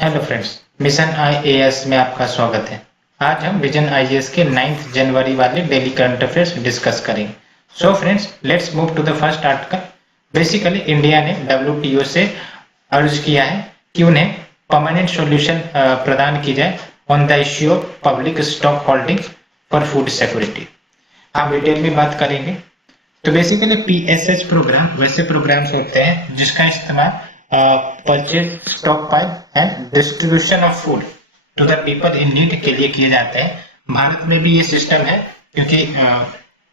Hello friends, mission IAS में आपका स्वागत है। आज हम विजन आईएएस के 9 जनवरी वाले डेली करंट अफेयर्स डिस्कस करेंगे। So friends, let's move to the first article. Basically India ने डब्ल्यूटीओ से अर्ज किया है कि उन्हें परमानेंट सॉल्यूशन प्रदान की जाए on the issue of public stock holdings for food security. हम डिटेल में बात करेंगे। तो बेसिकली पीएसएच प्रोग्राम वैसे प्रोग्राम्स होते हैं जिसका इस्तेमाल purchase, stockpile and distribution of food to the people in need के लिए किए जाते हैं। भारत में भी ये सिस्टम है क्योंकि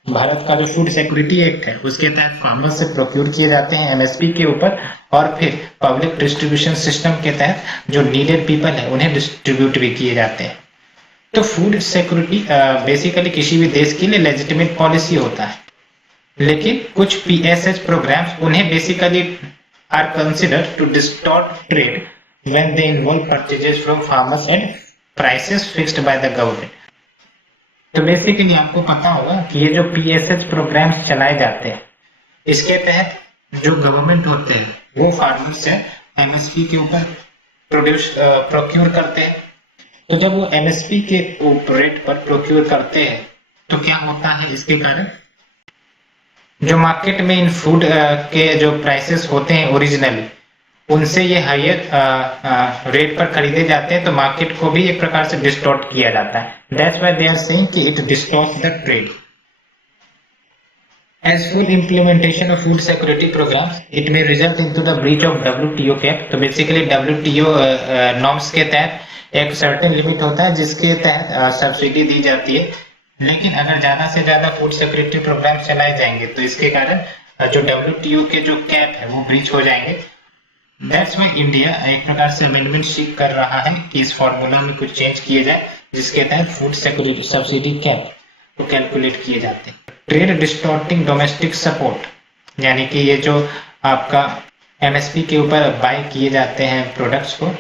भारत का जो फूड सिक्योरिटी एक्ट है उसके तहत फार्मर से प्रोक्योर किए जाते हैं एमएसपी के ऊपर, और फिर पब्लिक डिस्ट्रीब्यूशन सिस्टम के तहत जो नीडेड पीपल है उन्हें डिस्ट्रीब्यूट भी किए जाते हैं। तो फूड सिक्योरिटी बेसिकली किसी भी देश के लिए लेजिटिमेट पॉलिसी होता है, लेकिन कुछ पीएसएच प्रोग्राम्स उन्हें basically are considered to distort trade when they involve purchases from farmers and prices fixed by the government. तो बेसिकली आपको पता होगा कि ये जो पीएसएच प्रोग्राम्स चलाए जाते हैं इसके तहत जो गवर्नमेंट होते हैं वो फार्मर्स से एमएसपी के ऊपर प्रोक्योर करते हैं। तो जब वो एमएसपी के रेट पर प्रोक्योर करते हैं तो क्या होता है, इसके कारण जो मार्केट में इन फूड के जो प्राइसेस होते हैं ओरिजिनली उनसे ये हायर रेट पर खरीदे जाते हैं, तो मार्केट को भी एक प्रकार से डिस्टॉर्ट किया जाता है। That's why they are saying कि it distorts the trade. As full implementation of food security programs, it may result into the breach of WTO cap। तो बेसिकली WTO नॉर्म्स के तहत एक सर्टेन लिमिट होता है जिसके तहत सब्सिडी दी जाती है, लेकिन अगर ज्यादा से ज्यादा फूड सिक्योरिटी प्रोग्राम चलाए जाएंगे तो इसके कारण जो WTO के जो कैप है वो ब्रीच हो जाएंगे। दैट्स व्हाई इंडिया एक प्रकार से अमेंडमेंट सीख कर रहा है कि इस फॉर्मूला में कुछ चेंज किए जाए जिसके तहत फूड सिक्योरिटी सब्सिडी कैप को कैलकुलेट किए जाते हैं। ट्रेड डिस्टॉर्टिंग डोमेस्टिक सपोर्ट, यानी कि ये जो आपका एमएसपी के ऊपर बाय किए जाते हैं प्रोडक्ट्स को,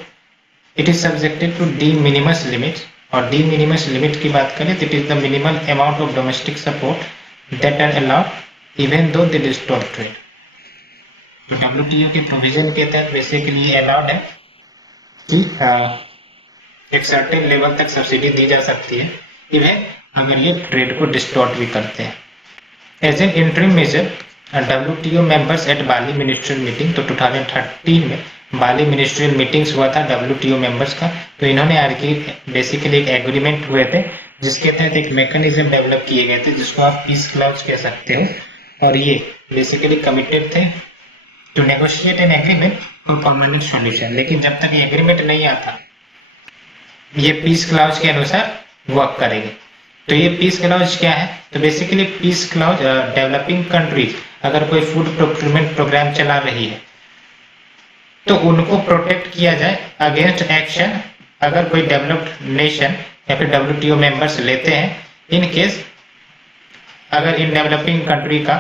it is subjected to de minimis limit. और डी मिनिमस लिमिट की बात करें तो it is the minimal amount of domestic support that are allowed even though they distort trade. तो डब्ल्यूटीओ के प्रोविजन के तहत बेसिकली ये अलाउड है कि एक सर्टेन लेवल तक सब्सिडी दी जा सकती है इवन अगर ये ट्रेड को डिस्टॉर्ट भी करते हैं। As an interim measure WTO members at Bali ministerial meeting, तो 2013 में बाली मिनिस्ट्रियल मीटिंग्स हुआ था WTO मेंबर्स का, तो इन्होंने आगे बेसिकली एक एग्रीमेंट हुए थे जिसके तहत एक मैकेनिज्म डेवलप किए गए थे जिसको आप पीस क्लाउज कह सकते हो, और ये बेसिकली कमिटेड थे to negotiate an agreement for permanent solution. लेकिन जब तक ये एग्रीमेंट नहीं आता ये पीस क्लाउज के अनुसार वर्क करेंगे। तो ये पीस क्लाउज क्या है, तो basically peace clause developing countries अगर कोई फूड प्रोक्योरमेंट प्रोग्राम चला रही है तो उनको प्रोटेक्ट किया जाए अगेंस्ट एक्शन अगर कोई डेवलप्ड नेशन या फिर WTO मेंबर्स लेते हैं, इन केस अगर इन डेवलपिंग कंट्री का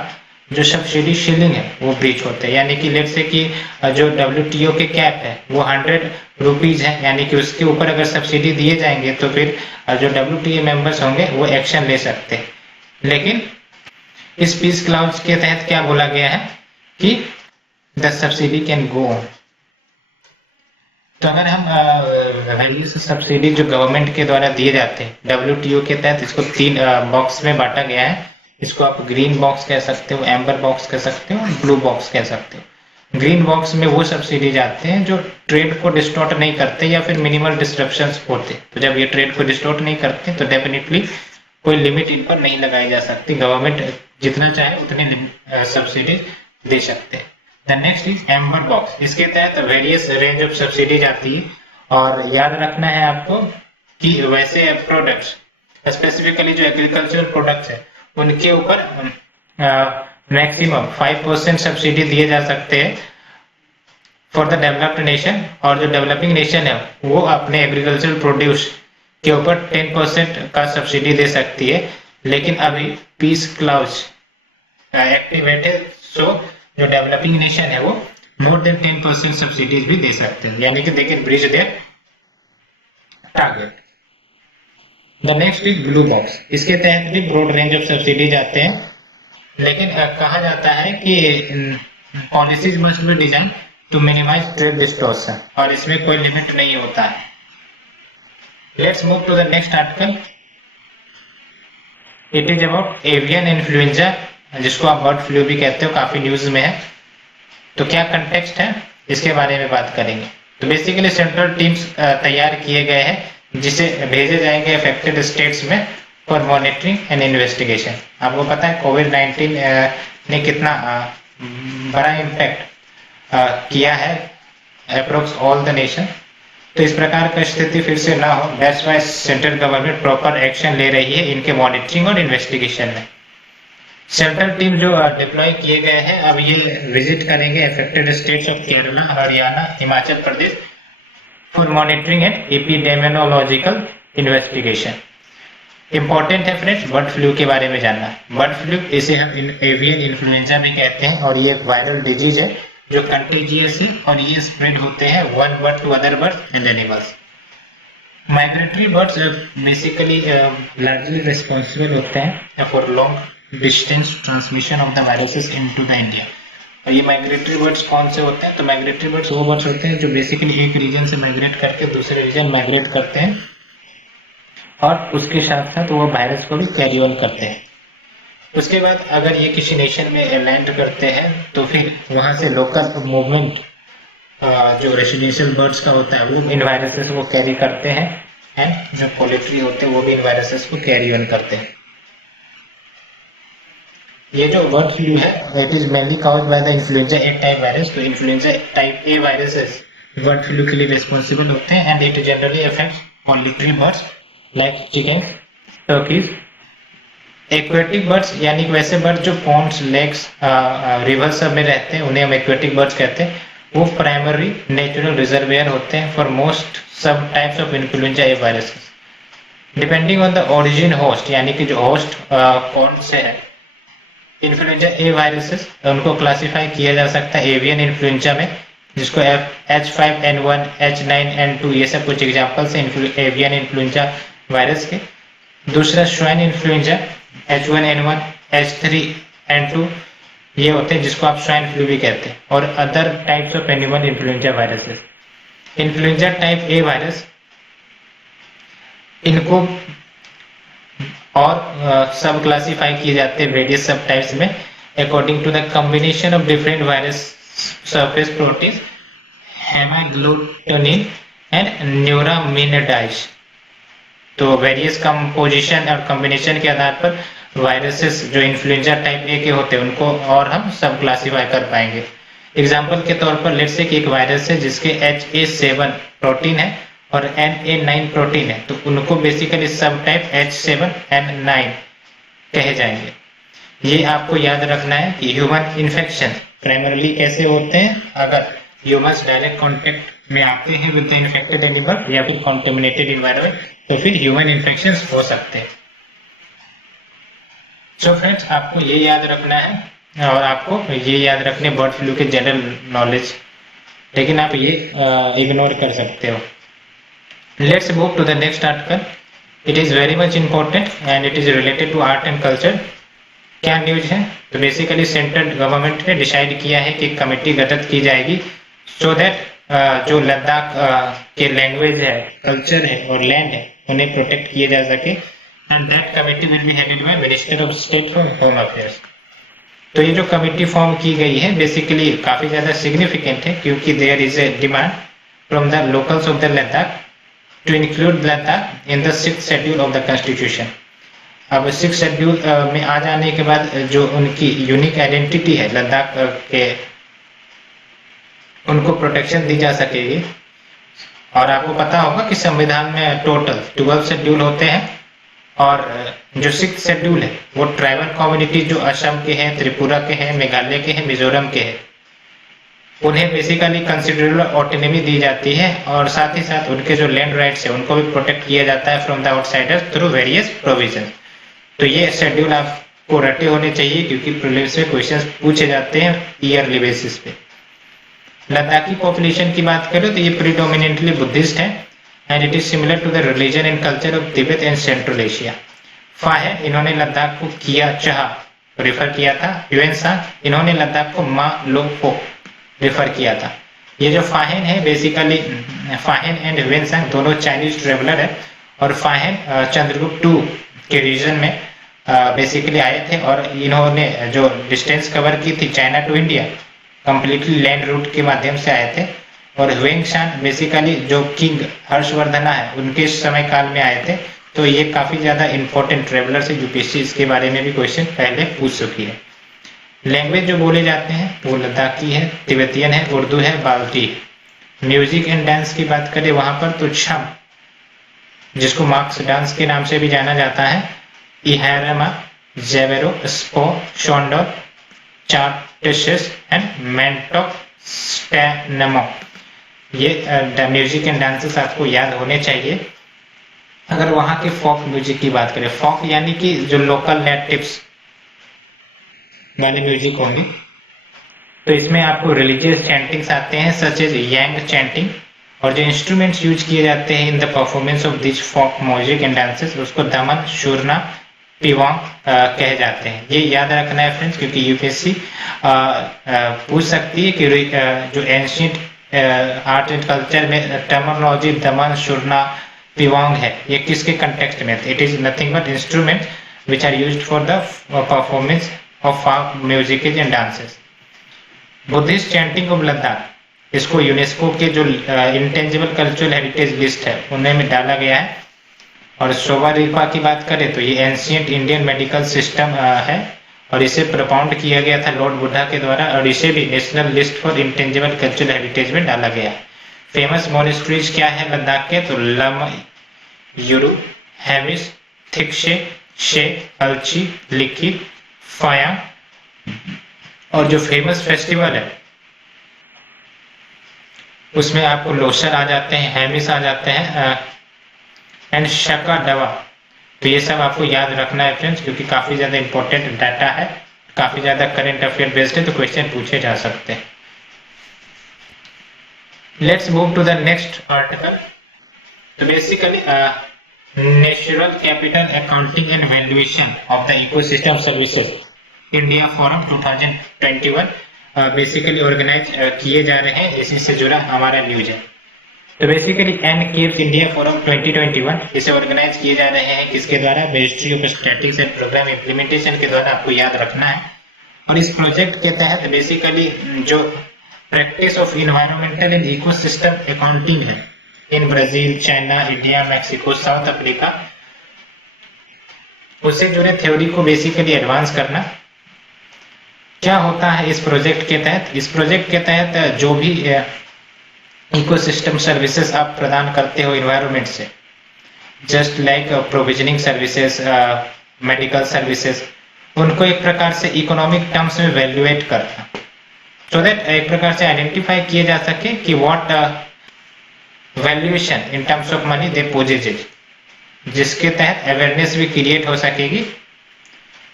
जो सब्सिडी सीलिंग है वो ब्रीच होते हैं। यानी कि लेट से कि जो WTO के कैप है वो 100 रुपीज है, यानी कि उसके ऊपर अगर सब्सिडी दिए जाएंगे तो फिर जो WTO मेंबर्स होंगे वो एक्शन ले सकते हैं। लेकिन इस पीस क्लाउज के तहत क्या बोला गया है कि the subsidy can go on. तो अगर हम वैल्यूज सब्सिडी जो गवर्नमेंट के द्वारा दिए जाते हैं WTO के तहत, इसको 3 बॉक्स में बांटा गया है। इसको आप ग्रीन बॉक्स कह सकते हो, एम्बर बॉक्स कह सकते हो, ब्लू बॉक्स कह सकते हो। ग्रीन बॉक्स में वो सब्सिडी जाते हैं जो ट्रेड को डिस्टॉर्ट नहीं करते या फिर मिनिमल डिस्ट्रप्शंस होते। तो जब ये ट्रेड को डिस्टॉर्ट नहीं करते तो डेफिनेटली कोई लिमिट इन पर नहीं लगाई जा सकती, गवर्नमेंट जितना चाहे उतनी सब्सिडी दे सकते हैं। The next is amber box, इसके तहत वेरियस रेंज ऑफ सब्सिडी जाती है। और याद रखना है आपको कि वैसे प्रोडक्ट्स स्पेसिफिकली जो एग्रीकल्चरल प्रोडक्ट्स है उनके ऊपर मैक्सिमम 5% सब्सिडी दिए जा सकते हैं फॉर द डेवलप्ड नेशन, और जो डेवलपिंग नेशन है वो अपने एग्रीकल्चरल प्रोड्यूस के ऊपर 10% का सब्सिडी दे सकती है। लेकिन अभी पीस क्लाउज एक्टिवेट है, सो जो डेवलपिंग नेशन है वो मोर देन 10% सब्सिडीज भी दे सकते हैं, यानी कि they can breach their target. The next is blue box, इसके तहत भी ब्रॉड रेंज ऑफ सब्सिडीज आते हैं, लेकिन कहा जाता है कि policies must be design to minimise trade distortion, और इसमें कोई लिमिट नहीं होता है। Let's move to the next article. It is about avian influenza, जिसको आप बर्ड फ्लू भी कहते हो, काफी न्यूज में है। तो क्या कंटेक्स्ट है, इसके बारे में बात करेंगे। तो बेसिकली सेंट्रल टीम्स तैयार किए गए हैं जिसे भेजे जाएंगे अफेक्टेड स्टेट्स में फॉर मॉनिटरिंग एंड इन्वेस्टिगेशन। आपको पता है कोविड-19 ने कितना बड़ा इम्पैक्ट किया है अप्रोक्स ऑल द नेशन। तो इस प्रकार का स्थिति फिर से ना हो, that's why central government proper action ले रही है इनके मॉनिटरिंग और इन्वेस्टिगेशन में। सेंट्रल टीम जो डिप्लॉय किए गए हैं, अब ये विजिट करेंगे affected states of Kerala, Haryana, Himachal Pradesh for monitoring and epidemiological investigation. Important है फ्रेंड्स बर्ड फ्लू के बारे में जानना। बर्ड फ्लू, इसे हम एवियन इन्फ्लुएंजा भी कहते हैं, और ये एक वायरल डिजीज है जो कंटेजियस है, और ये स्प्रेड होते हैं one bird to other bird and animals. Migratory birds basically largely responsible होते हैं for long distance transmission of the viruses into the India. और ये माइग्रेटरी बर्ड्स कौन से होते हैं, तो माइग्रेटरी बर्ड्स वो बर्ड्स होते हैं जो बेसिकली एक रीजन से माइग्रेट करके दूसरे रीजन माइग्रेट करते हैं, और उसके साथ साथ वो वायरस को भी कैरी ऑन करते हैं। उसके बाद अगर ये किसी नेशन में लैंड करते हैं तो फिर वहां से लोकल मूवमेंट जो रेसिडेंशियल बर्ड्स का होता है वो इन वायरसेस को कैरी करते हैं, एंड जो पोल्ट्री होते हैं वो भी इन वायरसेस को कैरी ऑन करते हैं। ये जो बर्ड फ्लू है it is mainly caused by the influenza A type virus. तो influenza type A viruses bird flu के लिए रिस्पॉन्सिबल होते हैं, and it generally affects poultry birds like chicken, turkeys. Aquatic birds यानी कि वैसे बर्ड जो पॉन्ड्स, लेक्स, रिवर सब में रहते हैं उन्हें हम एक्वेटिक बर्ड्स कहते हैं। वो प्राइमरी नेचुरल रिजर्वेयर होते हैं फॉर मोस्ट सब types of influenza A viruses. Depending on the origin host, यानी कि जो होस्ट कौन से है इन्फ्लुएंजा ए वायरसेस, उनको क्लासिफाई किया जा सकता है एवियन इन्फ्लुएंजा में, जिसको H5N1, H9N2 ये सब कुछ एग्जांपल्स हैं एवियन इन्फ्लुएंजा वायरस के। दूसरा स्वाइन इन्फ्लुएंजा H1N1, H3N2 ये होते हैं जिसको आप स्वाइन फ्लू भी कहते हैं, और other types of animal influenza viruses. Influenza type A virus, इनको और सब क्लासिफाई किए जाते हैं वेरियस सब टाइप्स में according to the combination of different virus surface protein, hemagglutinin and neuraminidase. तो वेरियस कंपोजिशन और कॉम्बिनेशन के आधार पर वायरसेस जो इन्फ्लुएंजा टाइप ए के होते हैं उनको और हम सब क्लासिफाई कर पाएंगे। एग्जाम्पल के तौर पर लेट्स से कि एक वायरस है जिसके HA7 प्रोटीन है और Na9 प्रोटीन है, तो उनको बेसिकली सब टाइप H7N9 कहे जाएंगे। ये आपको याद रखना है कि ह्यूमन इन्फेक्शन प्राइमरली कैसे होते हैं, अगर ह्यूमंस डायरेक्ट कांटेक्ट में आते हैं विद द इन्फेक्टेड एनिमल या फिर कॉन्टेमिनेटेड एनवायरनमेंट, तो फिर ह्यूमन इन्फेक्शन हो सकते हैं। सो फ्रेंड्स, आपको ये याद रखना है और आपको ये याद रखने बर्ड फ्लू के जनरल नॉलेज, लेकिन आप ये इग्नोर कर सकते हो। Let's move to the next article. It is very much important and it is related to art and culture. क्या न्यूज है, तो बेसिकली सेंट्रल गवर्नमेंट ने डिसाइड किया है कि कमेटी गठित की जाएगी सो दैट जो लद्दाख के लैंग्वेज है, कल्चर है और लैंड है उन्हें प्रोटेक्ट किया जा सके, and that committee will be headed by minister of state for home affairs. तो ये जो कमेटी फॉर्म की गई है बेसिकली काफी ज्यादा सिग्निफिकेंट है, क्योंकि there is a demand from the locals of the Ladakh to include Ladakh in the 6th schedule of the constitution। अब 6th शेड्यूल में आ जाने के बाद जो उनकी यूनिक आइडेंटिटी है लद्दाख के, उनको प्रोटेक्शन दी जा सकेगी। और आपको पता होगा कि संविधान में टोटल 12 शेड्यूल होते हैं, और जो 6th शेड्यूल है वो ट्राइबल कम्युनिटी जो असम के हैं, त्रिपुरा के हैं, मेघालय के हैं, मिजोरम के हैं, उन्हें बेसिकली कंसिडरेबल ऑटोनॉमी दी जाती है, और साथ ही साथ उनके जो लैंड राइट्स है उनको भी प्रोटेक्ट किया जाता है from the outsiders through various provision. तो ये शेड्यूल आपको रटे होने चाहिए, क्योंकि प्रीलिम्स में क्वेश्चंस पूछे जाते हैं ईयरली बेसिस पे। लद्दाखी पॉपुलेशन की बात करें तो ये प्रीडोमिनेंटली बुद्धिस्ट है, and it is similar to the religion and culture of Tibet and Central Asia. फाहे इन्होंने लद्दाख को किया चाह रेफर किया था, यूएन शाह इन्होंने लद्दाख को मा लोपो रेफर किया था। ये जो फाहेन है बेसिकली फाहेन एंड ह्वेनसांग दोनों चाइनीज ट्रेवलर है, और फाहेन चंद्रगुप्त टू के रीजन में बेसिकली आए थे, और इन्होंने जो डिस्टेंस कवर की थी China to India completely land route के माध्यम से आए थे। और ह्वेनसांग बेसिकली जो किंग हर्षवर्धना है उनके समय काल में आए थे। तो ये काफी ज्यादा इंपॉर्टेंट ट्रेवलर से यूपीएससी इसके बारे में भी क्वेश्चन पहले पूछ चुकी है। लैंग्वेज जो बोले जाते हैं वो लद्दाखी है, तिब्बतियन है, उर्दू है, बाल्टी है। म्यूजिक एंड डांस की बात करें वहां पर तो छम, जिसको मार्क्स डांस के नाम से भी जाना जाता है, इहैरमा, जेवेरो, स्पो, शोंडो, चार्टेशिस एंड मेंटोक स्टेनमो। ये म्यूजिक एंड डांसेस आपको याद होने चाहिए। अगर वहां के फोक म्यूजिक की बात करें, फोक यानी कि जो लोकल नेटिव्स वाले म्यूजिक होंगे, तो इसमें आपको रिलीजियस चैंटिंग्स आते हैं सच एज यांग चैंटिंग, और जो इंस्ट्रूमेंट्स यूज किए जाते हैं in the performance of this folk music and dances उसको दमन, शूरना, पिवांग कहे जाते हैं। ये याद रखना है फ्रेंड्स, क्योंकि यूपीएससी पूछ सकती है कि जो एंशिएंट आर्ट एंड कल्चर में टर्मिनोलॉजी दमन, शूरना, पिवांग है, ये किसके कंटेक्स्ट में है? It is nothing but instrument which are used for the performance of folk music and dances. Buddhist chanting of Ladakh, इसको यूनेस्को के जो इंटेंजिबल कल्चरल हेरिटेज लिस्ट है उनमें में डाला गया है। और शोभा रिपा की बात करें तो ये एंशिएंट इंडियन मेडिकल सिस्टम है, और इसे प्रपाउंड किया गया था लॉर्ड बुद्धा के द्वारा, और इसे भी national list for intangible cultural heritage में डाला गया है। फेमस मोनेस्ट्रीज क्या है लद्दाख के? तो लम, युरु, हेमिस, थिक्शे, शे, अलची, लिखी, फाया। और जो फेमस फेस्टिवल है उसमें आपको लोसर आ जाते हैं, हेमिस आ जाते हैं एंड शका दवा। तो ये सब आपको याद रखना है फ्रेंड्स, क्योंकि काफी ज्यादा इंपॉर्टेंट डाटा है, काफी ज्यादा करंट अफेयर बेस्ड है, तो क्वेश्चन पूछे जा सकते हैं। Let's move to the next article. तो basically natural capital accounting and valuation of the ecosystem services India forum 2021 basically organise किए जा रहे हैं, इसी से जुड़ा हमारा न्यूज है। तो बेसिकली एनकेप्स इंडिया फोरम 2021 इसे ऑर्गेनाइज किए जा रहे हैं किसके द्वारा? Ministry of statistics and programme implementation के द्वारा, आपको याद रखना है। और इस प्रोजेक्ट के तहत बेसिकली जो practice of environmental and ecosystem accounting है in Brazil, China, India, Mexico, South Africa, उससे जुड़े थ्योरी को बेसिकली एडवांस करना। क्या होता है इस प्रोजेक्ट के तहत? इस प्रोजेक्ट के तहत जो भी इकोसिस्टम सर्विसेज आप प्रदान करते हो इन्वायरमेंट से, just like provisioning services, medical services, उनको एक प्रकार से इकोनॉमिक टर्म्स में वैल्यूएट करना, सो दैट एक प्रकार से आइडेंटिफाई किए जा सके कि what valuation in terms of money they poses, जिसके तहत अवेयरनेस भी क्रिएट हो सकेगी।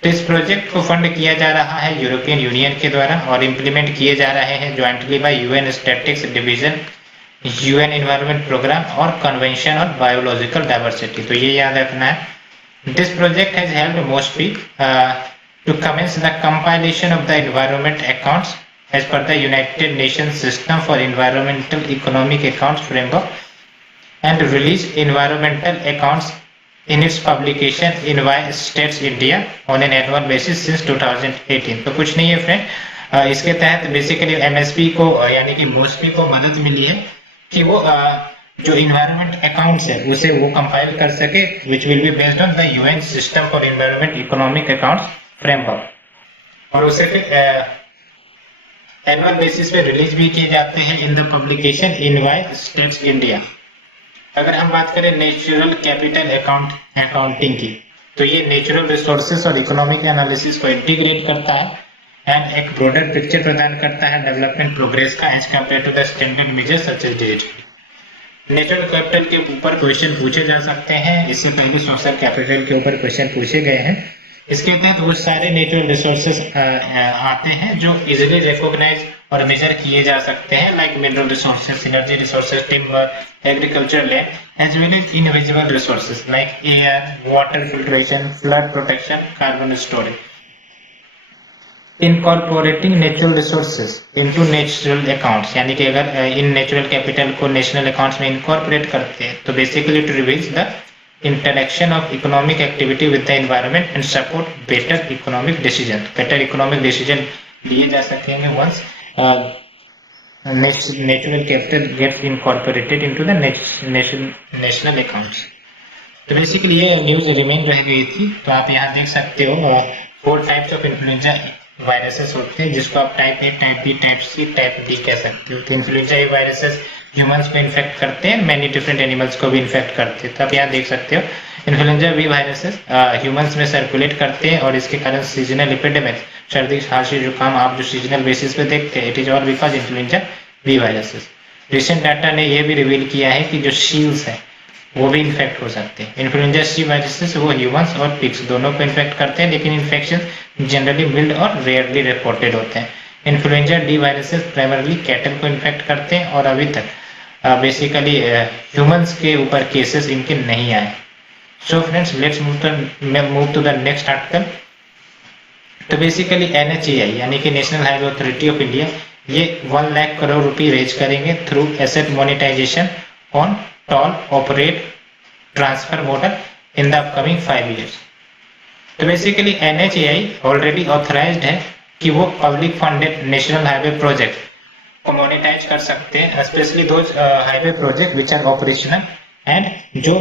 तो इस प्रोजेक्ट को फंड किया जा रहा है यूरोपियन यूनियन के द्वारा, और इम्प्लीमेंट किए जा रहे हैं jointly by UN statistics division, UN environment programme और कन्वेंशन ऑन बायोलॉजिकल डाइवर्सिटी। तो ये याद रखना है। This project has helped mostly to commence the compilation of the environment accounts as per the United Nations system for environmental economic accounts framework and release environmental accounts in its publication in Y States India on an annual basis since 2018। तो कुछ नहीं है friend, इसके तहत basically MSP को यानी कि MoSPI को मदद मिली है कि वो जो इन्वायरमेंट अकाउंट्स है उसे वो कंपाइल कर सके, which will be based on the UN system for environment economic accounts framework, और उसे फिर एनुअल बेसिस पे रिलीज भी किए जाते हैं in the publication EnviStats India. अगर हम बात करें नेचुरल कैपिटल अकाउंटिंग की, तो ये नेचुरल रिसोर्सेस और इकोनॉमिक एनालिसिस को इंटीग्रेट करता है एंड एक ब्रॉडर पिक्चर प्रदान करता है डेवलपमेंट प्रोग्रेस का as compare to the standard measures such as डीएचपी। नेचुरल कैपिटल के ऊपर क्वेश्चन पूछे जा सकते हैं, इससे पहले सोशल कैपिटल के ऊपर क्वेश्चन पूछे गए हैं। इसके तहत वो सारे नेचुरल रिसोर्सेस आते हैं जो इजीली रिकॉग्नाइज और मेजर किए जा सकते हैं, like mineral resources, energy resources, timber, agriculture land, as well as invisible resources like air, water filtration, flood protection, carbon storage. Incorporating natural resources into natural accounts, यानी कि अगर इन नेचुरल कैपिटल को नेशनल अकाउंट्स में incorporate करते हैं तो basically to revise the interaction of economic activity with the environment and support better economic decision. Better economic decision लिए जा सकेंगे once natural capital gets incorporated into the national accounts. तो basically ये news remain रह गई थी। तो आप यहाँ देख सकते हो 4 टाइप्स ऑफ इन्फ्लुएंजा वायरसेस होते हैं, जिसको आप type A, type B, type C, type D कह सकते हो। तो इन्फ्लुएंजा ए वायरसेस ह्यूमंस को इन्फेक्ट करते हैं, मैनी डिफरेंट एनिमल्स को भी इन्फेक्ट करते हैं। तो आप यहाँ देख सकते हो इन्फ्लुएंजा बी वायरसेस ह्यूमंस में सर्कुलेट करते हैं और इसके कारण सीजनल एपिडेमिक, सर्दी खांसी जुकाम आप जो सीजनल बेसिस पे देखते हैं, it is all because influenza B viruses. Recent data ने यह भी रिवील किया है कि जो शील्स है वो भी इन्फेक्ट हो सकते हैं। इन्फ्लुएंजा सी वायरसेस वो ह्यूमंस और पिग्स दोनों को इन्फेक्ट करते हैं, लेकिन इन्फेक्शन जनरली मिल्ड और रेयरली रिपोर्टेड होते हैं। Influenza D viruses primarily cattle को इन्फेक्ट करते हैं और अभी तक बेसिकली ह्यूमंस के ऊपर केसेस इनके नहीं आए। So friends, let's move to the next article. तो बेसिकली NHAI यानी कि National Highway Authority of India ये 1 लाख करोड़ रुपए रेज करेंगे through asset monetisation on toll operate transfer model in the upcoming 5 years। तो बेसिकली NHAI ऑलरेडी ऑथराइज्ड है कि वो public funded national highway project को मोनेटाइज कर सकते हैं, specially those highway project which are operational and जो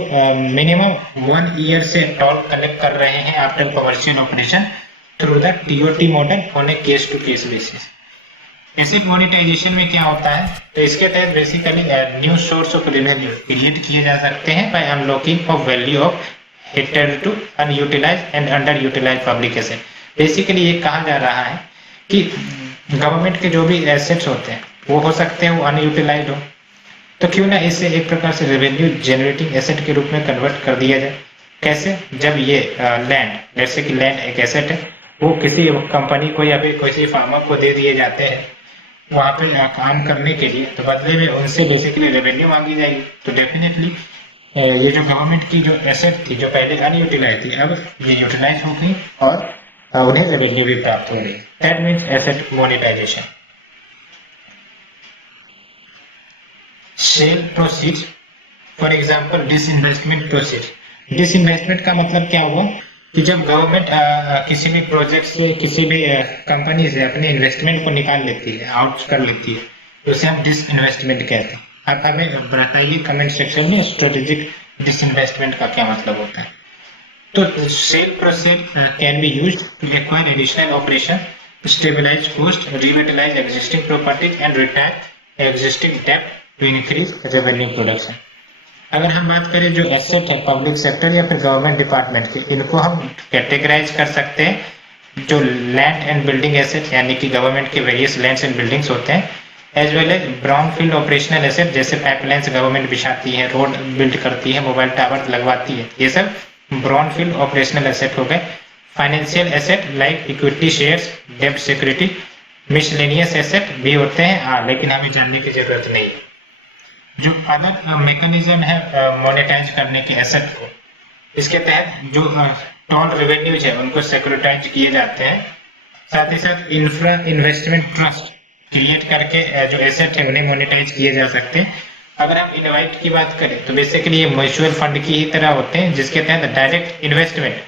मिनिमम 1 year से टोल कलेक्ट कर रहे हैं after commercial operation through the TOT model on a case to case basis. Asset monetisation में क्या होता है, तो इसके तहत basically new source of revenue create किए जा सकते हैं by unlocking of value of hitherto unutilised and under utilised public asset. Basically ये कहा जा रहा है कि गवर्नमेंट के जो भी एसेट्स होते हैं वो हो सकते हैं वो अनयूटिलाइज्ड हो, तो क्यों ना इसे एक प्रकार से रेवेन्यू जनरेटिंग एसेट के रूप में कन्वर्ट कर दिया जाए। कैसे? जब ये लैंड, जैसे कि लैंड एक एसेट है, वो किसी कंपनी को या फिर किसी फार्मर को दे दिए जाते हैं वहां पे काम करने के लिए, तो बदले में उनसे बेसिकली रेवेन्यू मांगी जाएगी। तो डेफिनेटली ये जो गवर्नमेंट की जो एसेट थी जो पहले अनयूटिलाइज थी, अब ये यूटिलाइज हो गई और उन्हें रेवेन्यू भी प्राप्त हो रही। That means asset monetisation. Sale proceeds, for example disinvestment proceeds. Disinvestment का मतलब क्या हुआ कि जब गवर्नमेंट किसी भी प्रोजेक्ट से, किसी भी कंपनी से अपने इन्वेस्टमेंट को निकाल लेती है, आउट कर लेती है, तो उसे हम डिसइन्वेस्टमेंट कहते हैं। आप हमें बताइए कमेंट सेक्शन में स्ट्रेटेजिक डिसइन्वेस्टमेंट का क्या मतलब होता है। तो sale proceed can be used to acquire additional operation, stabilise cost, revitalise existing properties and retire existing डेब्ट टू इंक्रीज रेवेन्यू प्रोडक्शन। अगर हम बात करें जो एसेट है पब्लिक सेक्टर या फिर गवर्नमेंट डिपार्टमेंट के, इनको हम कैटेगराइज कर सकते हैं। जो लैंड एंड बिल्डिंग एसेट यानी कि गवर्नमेंट के वेरियस लैंड्स एंड बिल्डिंग्स होते हैं, as well as brownfield operational asset, जैसे पाइपलाइंस गवर्नमेंट बिछाती है, रोड बिल्ड करती है, मोबाइल टावर लगवाती है, ये सब ब्राउन फील्ड ऑपरेशनल एसेट हो गए। Financial asset like equity shares, डेब्ट सिक्योरिटी, मिसलेनियस एसेट भी होते हैं, लेकिन हमें जानने की जरूरत नहीं है। जो अदर मैकेनिज्म है मोनेटाइज करने के एसेट को, इसके तहत जो टोल रेवेन्यूज है उनको सिक्योरिटाइज किए जाते हैं। साथ ही साथ इंफ्रा इन्वेस्टमेंट ट्रस्ट क्रिएट करके जो एसेट है उन्हें मोनेटाइज किए जा सकते हैं। अगर हम इनवाइट की बात करें तो बेसिकली ये म्यूचुअल फंड की ही तरह होते हैं, जिसके तहत डायरेक्ट इन्वेस्टमेंट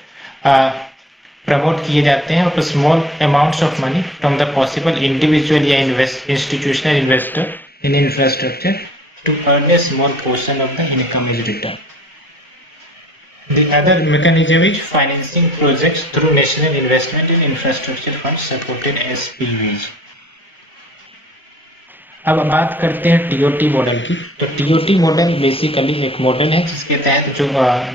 प्रमोट किए जाते हैं और small amounts of money from the possible individual या institutional investor in infrastructure to earn a small portion of the income is returned. The other mechanism is financing projects through National Investment in Infrastructure Fund supported SPVs. अब बात करते हैं TOT model की। तो TOT model basically एक model है जिसके तहत जो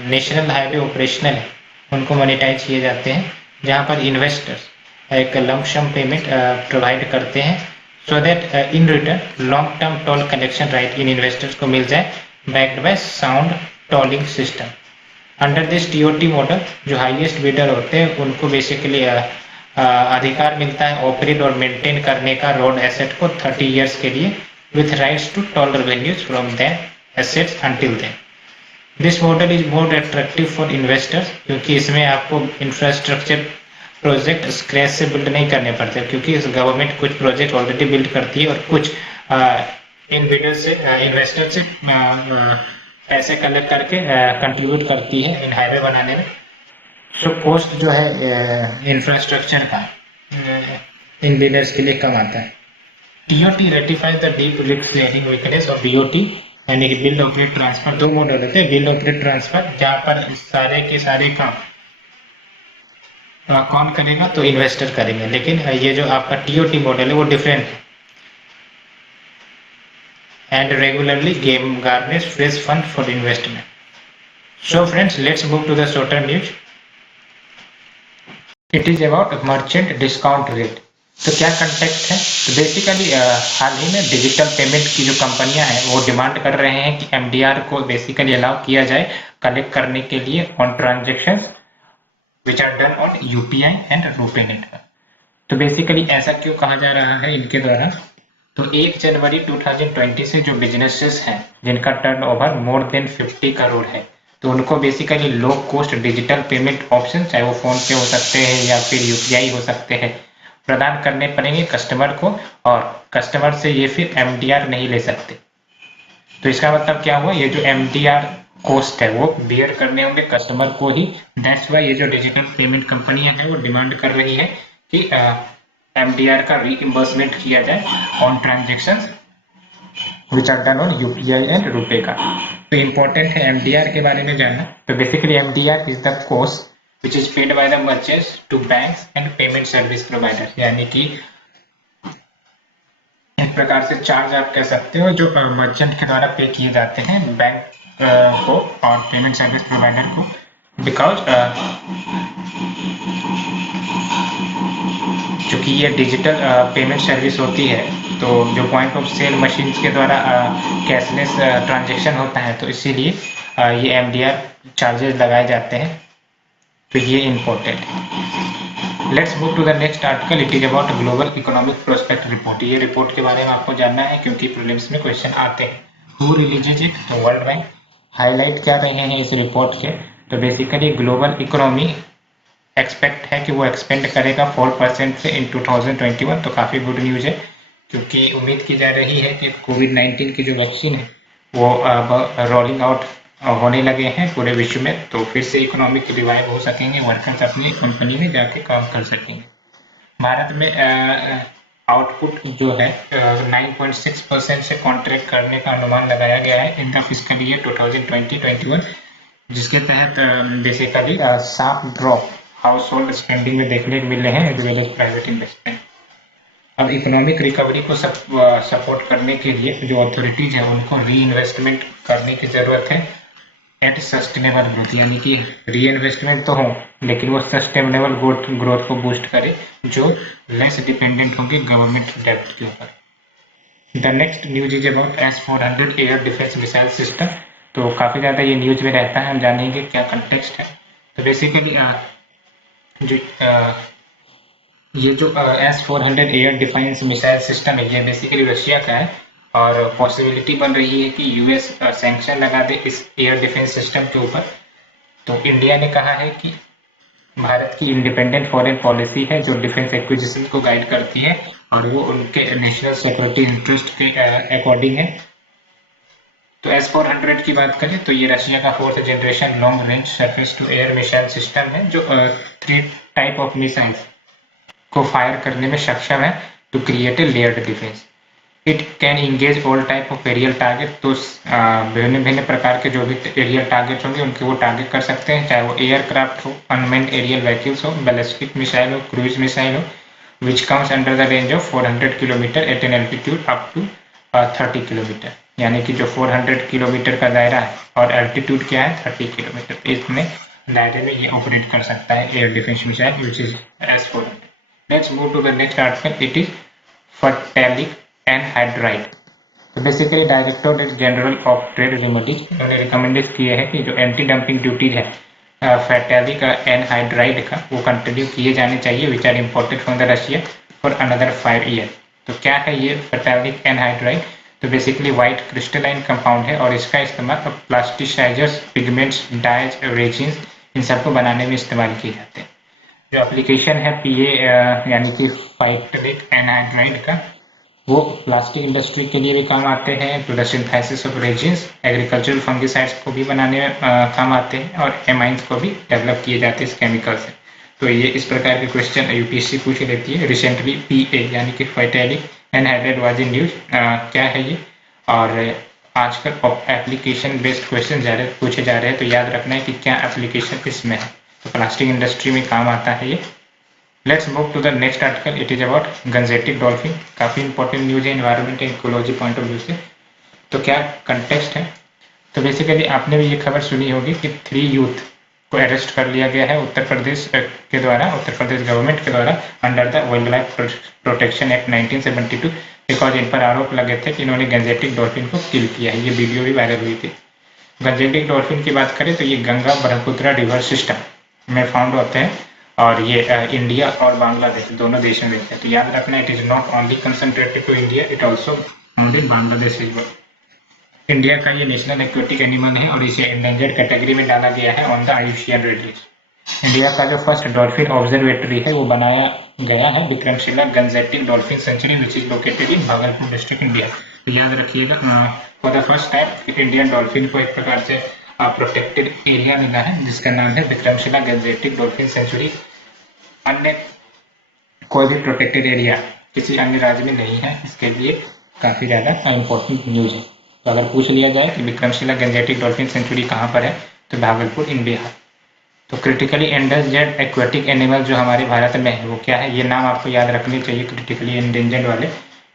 नेशनल हाईवे ऑपरेशनल है उनको मोनेटाइज किए जाते हैं, जहां पर इन्वेस्टर्स एक लंप सम पेमेंट प्रोवाइड करते हैं so that in return long term toll collection right in investors को मिल जाए, backed by sound tolling system. Under this TOT model जो हाईएस्ट बिडर होते हैं उनको बेसिकली अधिकार मिलता है ऑपरेट और मेंटेन करने का रोड एसेट को 30 years के लिए with rights to toll revenues from their assets until then. This model is more attractive for investors क्योंकि इसमें आपको इंफ्रास्ट्रक्चर प्रोजेक्ट स्क्रैच से बिल्ड नहीं करने पड़ते, क्योंकि गवर्नमेंट कुछ प्रोजेक्ट ऑलरेडी बिल्ड करती है और कुछ इन्वेस्टर से पैसे कलेक्ट करके कंट्रीब्यूट करती है इन हाईवे बनाने में। सो कॉस्ट जो है इंफ्रास्ट्रक्चर का इन बिल्डर्स के लिए कम आता है। TOT ratifies the deep risk sharing weakness of BOT, यानी कि बिल्ड ऑपरेट ट्रांसफर। दो मॉडल होते हैं, बिल्ड ऑपरेट ट्रांसफर, जहाँ पर सारे के सारे काम कौन करेगा, तो इन्वेस्टर करेंगे। लेकिन ये जो आपका टीओटी मॉडल है वो डिफरेंट है। And regularly game garners fresh fund for investment. So friends, let's move to the shorter news. It is about merchant discount rate. तो क्या कंटेक्स्ट है, तो बेसिकली हाल ही में डिजिटल पेमेंट की जो कंपनियां हैं वो डिमांड कर रहे हैं कि एमडीआर को बेसिकली अलाउ किया जाए कलेक्ट करने के लिए on transactions which are done on UPI and RuPay network. तो बेसिकली ऐसा क्यों कहा जा रहा है इनके द्वारा, तो 1 जनवरी 2020 से जो बिजनेसेस हैं जिनका टर्नओवर मोर देन 50 करोड़ है, तो उनको basically low cost digital payment option, चाहे वो फोन पे हो सकते हैं या फिर यूपीआई हो सकते हैं, प्रदान करने पड़ेंगे कस्टमर को, और कस्टमर से ये फिर एमडीआर नहीं ले सकते। तो इसका मतलब क्या हुआ, ये जो एमडीआर कॉस्ट है वो बियर करने होंगे कस्टमर को ही। दैट्स वाई ये जो डिजिटल पेमेंट कंपनियां हैं वो डिमांड कर रही है कि एमडीआर का रीइंबर्समेंट किया जाए on transactions which are done on UPI and RuPay का। तो इम्पोर्टेंट है एमडीआर के बारे में जानना। तो basically MDR is the cost which is paid by the merchants to banks and payment service providers, यानी कि एक प्रकार से चार्ज आप कह सकते हो जो मर्चेंट के द्वारा पे किए जाते हैं बैंक को और पेमेंट सर्विस प्रोवाइडर को। बिकॉज चूंकि ये डिजिटल पेमेंट सर्विस होती है, तो जो पॉइंट ऑफ सेल मशीन के द्वारा कैशलेस ट्रांजेक्शन होता है, तो इसीलिए ये एमडीआर चार्जेस लगाए जाते हैं। तो ये इम्पोर्टेंट है। Let's move to the next article. It is about global economic prospect report. ये रिपोर्ट के बारे में आपको जानना है क्योंकि प्रीलिम्स में क्वेश्चन आते हैं। हु रिलीजेज इट, तो वर्ल्ड बैंक हाईलाइट क्या रहे हैं इस रिपोर्ट के, तो बेसिकली ग्लोबल इकोनॉमी एक्सपेक्ट है कि वो एक्सपेंड करेगा 4% से इन 2021। तो काफ़ी गुड न्यूज़ है, क्योंकि उम्मीद की जा रही है कि कोविड-19 की जो वैक्सीन है वो अब रोलिंग आउट होने लगे हैं पूरे विश्व में, तो फिर से इकोनॉमिक रिवाइव हो सकेंगे, वर्कर्स अपनी कंपनी में जाके काम कर सकेंगे। भारत में आउटपुट जो है 9.6% से कॉन्ट्रैक्ट करने का अनुमान लगाया गया है इन द फिस्कल ईयर 2020-21, जिसके तहत basically sharp drop household spending में देखने को मिल रहे हैं as well as private investment. अब इकोनॉमिक रिकवरी को सपोर्ट करने के लिए जो अथॉरिटीज है उनको री इन्वेस्टमेंट करने की जरूरत है एट सस्टेनेबल ग्रोथ, यानी कि री इन्वेस्टमेंट तो हो लेकिन वो सस्टेनेबल ग्रोथ को बूस्ट करे जो लेस डिपेंडेंट होंगे गवर्नमेंट डेब्ट के ऊपर। The next news is about S-400 air defence missile system. तो काफ़ी ज़्यादा ये न्यूज में रहता है, हम जानेंगे क्या कंटेक्स्ट है। तो बेसिकली ये जो S-400 air defence missile system है ये बेसिकली रशिया का है, और पॉसिबिलिटी बन रही है कि यूएस सैंक्शन लगा दे इस एयर डिफेंस सिस्टम के ऊपर। तो इंडिया ने कहा है कि भारत की इंडिपेंडेंट फॉरेन पॉलिसी है जो डिफेंस एक्विजिशन को गाइड करती है, और वो उनके नेशनल सिक्योरिटी इंटरेस्ट के अकॉर्डिंग है। तो S-400 की बात करें तो ये रशिया का 4th generation long range surface to air missile system है जो 3 टाइप ऑफ मिसाइल्स को फायर करने में सक्षम है to create a layered defence. It can engage all type of aerial target. तो भिन्न भिन्न प्रकार के जो भी एरियल टारगेट होंगे उनके वो टारगेट कर सकते हैं, चाहे वो एयरक्राफ्ट हो, अनमेन्ड एरियल व्हीकल्स हो, बैलिस्टिक मिसाइल हो, क्रूज मिसाइल हो, which comes under the range of 400 kilometre at an altitude up to 30 kilometre, यानी कि जो 400 किलोमीटर का दायरा है और एल्टीट्यूड क्या है 30 किलोमीटर, इसमें दायरे में ये ऑपरेट कर सकता है air defence missile which is S-400। Let's move to the next article. It is Phthalic anhydride. तो basically directorate general of trade remedies उन्होंने रिकमेंड किए हैं कि जो एंटी डंपिंग ड्यूटीज है फैटालिक एनहाइड्राइड का वो कंटिन्यू किए जाने चाहिए which are imported from the Russia for another 5 year. तो क्या है ये फैटालिक एनहाइड्राइड, तो बेसिकली व्हाइट क्रिस्टलाइन कंपाउंड है और इसका इस्तेमाल प्लास्टिसाइजर्स, पिगमेंट्स, डाइज, रेजिन्स इन सबको बनाने में इस्तेमाल किए जाते हैं। जो एप्लीकेशन है पीए यानी कि फाइटलिक एनहाइड्राइड का, वो प्लास्टिक इंडस्ट्री के लिए भी काम आते हैं, to the synthesis of resins, agricultural fungicides को भी बनाने में काम आते हैं, और एमाइंस को भी डेवलप किए जाते हैं इस केमिकल से। तो ये इस प्रकार के क्वेश्चन यूपीएससी पूछ लेती है। रिसेंटली पीए यानी कि फाइटलिक एनहाइड्राइड वाज इन न्यूज, क्या है ये, और आजकल एप्लीकेशन बेस्ड क्वेश्चन पूछे जा रहे हैं, तो याद रखना है कि क्या एप्लीकेशन इसमें है। तो प्लास्टिक इंडस्ट्री में काम आता है ये। Let's move to the next article, it is about Gangetic dolphin. काफी इंपॉर्टेंट न्यूज है environment and ecology point of view से। तो क्या कंटेक्स्ट है, तो बेसिकली आपने भी ये खबर सुनी होगी कि 3 यूथ को अरेस्ट कर लिया गया है उत्तर प्रदेश के द्वारा, उत्तर प्रदेश गवर्नमेंट के द्वारा, under the wild life protection act 1972, because in पर आरोप लगे थे कि इन्होंने गंजेटिक डॉल्फिन को किल किया है। ये वीडियो भी वायरल हुई थी। गंजेटिक डॉल्फिन की बात करें तो ये गंगा ब्रह्मपुत्र रिवर सिस्टम में फाउंड होते हैं, और ये इंडिया और बांग्लादेश दोनों देशों में मिलते हैं। तो याद रखना, it is not only concentrated to India, it also found in Bangladesh as well. India का ये नेशनल एक्वेटिक एनिमल है और इसे एंडेंजर्ड कैटेगरी में डाला गया है on the IUCN red list. India का जो फर्स्ट डॉल्फिन ऑब्जर्वेटरी है वो बनाया गया है Vikramshila Gangetic dolphin century which is located in Bhagalpur district India. तो याद रखिएगा, for the first time Indian dolphin को एक प्रकार से प्रोटेक्टेड एरिया मिला है जिसका नाम है विक्रमशिला गंजेटिक डॉल्फिन सेंचुरी। अन्य कोई भी प्रोटेक्टेड एरिया किसी अन्य राज्य में नहीं है, इसके लिए काफी ज्यादा इंपॉर्टेंट न्यूज है। तो अगर पूछ लिया जाए कि विक्रमशिला गंजेटिक डॉल्फिन सेंचुरी कहाँ पर है, तो भागलपुर इन बिहार। तो क्रिटिकली एंडेंजर्ड एक्वेटिक एनिमल जो हमारे भारत में है वो क्या है, ये नाम आपको याद रखने चाहिए क्रिटिकली एंडेंजर्ड वाले।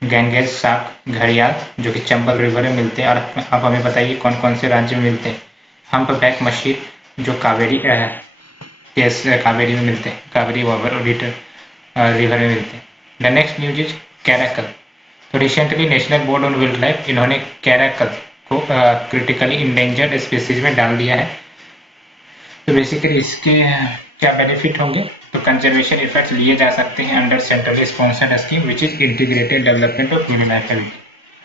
गैंगेज सार्क, घड़ियाल जो कि चंबल रिवर में मिलते हैं, और आप हमें बताइए कौन कौन से राज्य में मिलते हैं। हम्प बैक मछली जो कावेरी में मिलते हैं, कावेरी रिवर में मिलते हैं। The next news is caracal. तो recently national board on wild life इन्होंने कैराकल को क्रिटिकली इंडेंजर्ड स्पीसीज में डाल दिया है। तो बेसिकली इसके क्या बेनिफिट होंगे, तो कंजर्वेशन इफेक्ट्स लिए जा सकते हैं under centrally sponsored scheme which is integrated development of wild life habitat.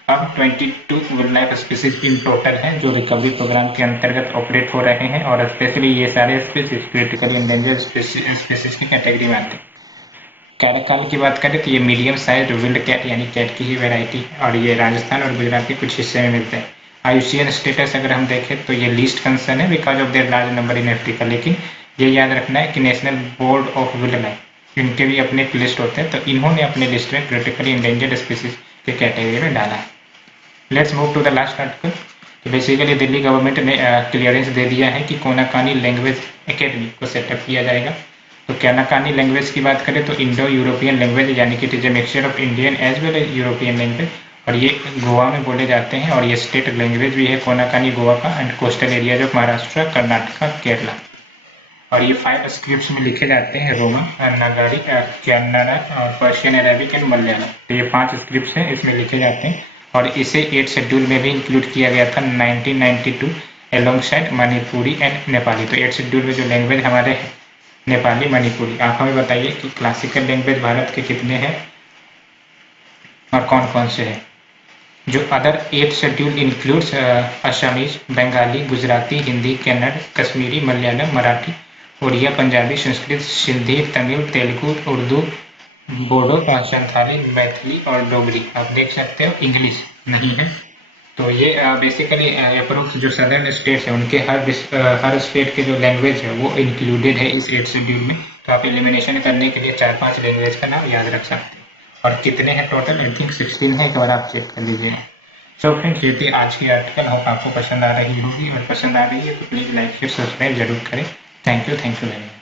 अब 22 wild life species in total हैं जो रिकवरी प्रोग्राम के अंतर्गत ऑपरेट हो रहे हैं, और स्पेशली ये सारे स्पीसीज क्रिटिकली इंडेंजर्ड स्पीसीज की कैटेगरी में आते हैं। कैराकल की बात करें तो ये मीडियम साइज विल्ड कैट यानी कैट की ही वैरायटी, और ये राजस्थान और गुजरात के कुछ हिस्से में मिलते हैं। आईयूसीएन स्टेटस अगर हम देखें तो ये लीस्ट कंसर्न है because of their large number in Africa, लेकिन ये याद रखना है कि national board of wild life इनके भी अपने लिस्ट होते हैं, तो इन्होंने अपने लिस्ट में क्रिटिकली इंडेंजर्ड स्पीसीज के कैटेगरी में डाला है। Let's move to the last article. तो बेसिकली दिल्ली गवर्नमेंट ने क्लियरेंस दे दिया है कि कोनाकानी लैंग्वेज एकेडमी को सेटअप किया जाएगा। तो कोनाकानी लैंग्वेज की बात करें तो इंडो यूरोपियन लैंग्वेज यानी कि it is a mixture of Indian as well as European language, और ये गोवा में बोले जाते हैं, और ये स्टेट लैंग्वेज भी है कोनाकानी गोवा का, and coastal areas of Maharashtra, Karnataka, Kerala. और ये 5 स्क्रिप्ट्स में लिखे जाते हैं, रोमन, नागारी, कन्नड़ा, और पर्शियन, अरेबिक एंड मलयालम। तो ये 5 स्क्रिप्ट्स हैं, इसमें लिखे जाते हैं, और इसे 8 शेड्यूल में भी इंक्लूड किया गया था 1992 एलोंगसाइड मणिपुरी एंड नेपाली। तो 8 शेड्यूल में जो लैंग्वेज हमारे नेपाली, मणिपुरी। आप हमें बताइए कि क्लासिकल लैंग्वेज भारत के कितने हैं और कौन कौन से हैं। जो other 8 schedule includes Assamese, Bengali, Gujarati, Hindi, Kannada, Kashmiri, Malayalam, Marathi, Oriya, Punjabi, Sanskrit, Sindhi, Tamil, Telugu, Urdu, Bodo, Santhali, Maithili और डोगरी। आप देख सकते हो इंग्लिश नहीं है। तो ये बेसिकली अप्रोक्स जो सदर्न स्टेट्स है उनके हर स्टेट के जो लैंग्वेज है वो इंक्लूडेड है इस 8 शेड्यूल में। तो आप एलिमिनेशन करने के लिए 4-5 लैंग्वेज का नाम याद रख सकते हैं, और कितने हैं टोटल, आई थिंक 16 है, एक बार आप चेक कर लीजिए। सो फ्रेंड्स, ये थी आज की आर्टिकल। होप आपको पसंद आ रही होगी, और पसंद आ रही है तो प्लीज लाइक शेयर सब्सक्राइब जरूर करें। Thank you very much.